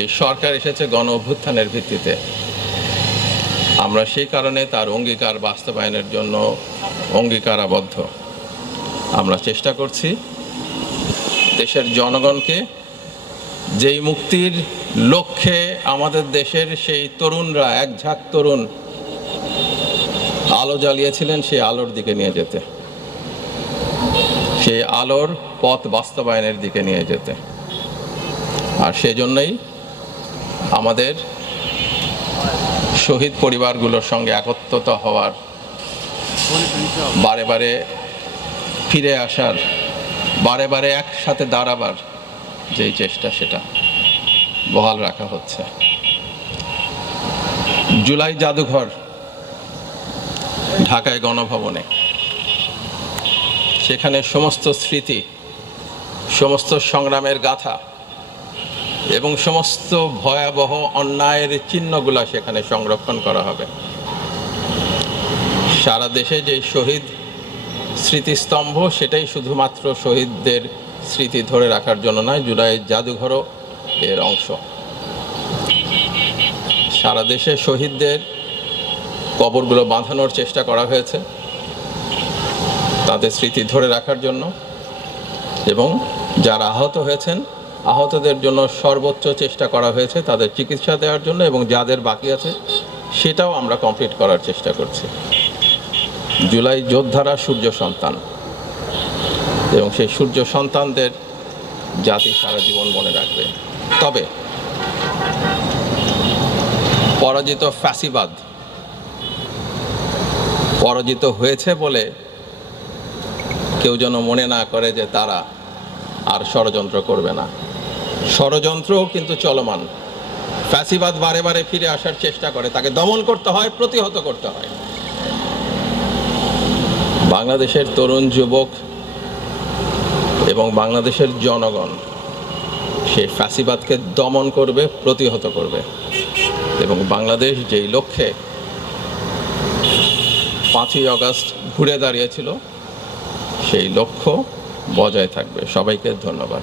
এই সরকার এসেছে গণ অভ্যুত্থানের ভিত্তিতে। আমরা সেই কারণে তার অঙ্গীকার বাস্তবায়নের জন্য অঙ্গীকারাবদ্ধ। আমরা চেষ্টা করছি দেশের জনগণকে যেই মুক্তির লক্ষ্যে আমাদের দেশের সেই তরুণরা, এক ঝাঁক তরুণ আলো জ্বালিয়েছিলেন সেই আলোর দিকে নিয়ে যেতে। সেই আলোর পথ বাস্তবায়নের দিকে নিয়ে যেতে। আর সেজন্যই আমাদের শহীদ পরিবারগুলোর সঙ্গে একত্রিত হওয়ার, বারে বারে ফিরে আসার, বারে বারে একসাথে দাঁড়াবার যেই চেষ্টা সেটা বহাল রাখা হচ্ছে। জুলাই জাদুঘর ঢাকায় গণভবনে। সেখানে সমস্ত স্মৃতি, সমস্ত সংগ্রামের গাথা এবং সমস্ত ভয়াবহ অন্যায়ের চিহ্নগুলা সেখানে সংরক্ষণ করা হবে। সারা দেশে যে শহীদ স্মৃতিস্তম্ভ, সেটাই শুধুমাত্র শহীদদের স্মৃতি ধরে রাখার জন্য নয়, জুলাই জাদুঘরও এর অংশ। সারা দেশে শহীদদের কবরগুলো বাঁধানোর চেষ্টা করা হয়েছে, তাদের স্মৃতি ধরে রাখার জন্য। এবং যারা আহত হয়েছেন আহতদের জন্য সর্বোচ্চ চেষ্টা করা হয়েছে তাদের চিকিৎসা দেওয়ার জন্য এবং যাদের বাকি আছে, সেটাও আমরা কমপ্লিট করার চেষ্টা করছি। জুলাই যোদ্ধারা সূর্য সন্তান এবং সেই সূর্য সন্তানদের জাতি সারা জীবন মনে রাখবে। তবে পরাজিত ফ্যাসিবাদ পরাজিত হয়েছে বলে কেউ যেন মনে না করে যে তারা আর ষড়যন্ত্র করবে না। ষড়যন্ত্রও কিন্তু চলমান। ফ্যাসিবাদ বারে বারে ফিরে আসার চেষ্টা করে, তাকে দমন করতে হয়, প্রতিহত করতে হয়। বাংলাদেশের তরুণ যুবক এবং বাংলাদেশের জনগণ, সেই ফ্যাসিবাদকে দমন করবে, প্রতিহত করবে। এবং বাংলাদেশ যেই লক্ষ্যে পাঁচই আগস্ট ঘুরে দাঁড়িয়েছিল, সেই লক্ষ্য বজায় থাকবে। সবাইকে ধন্যবাদ।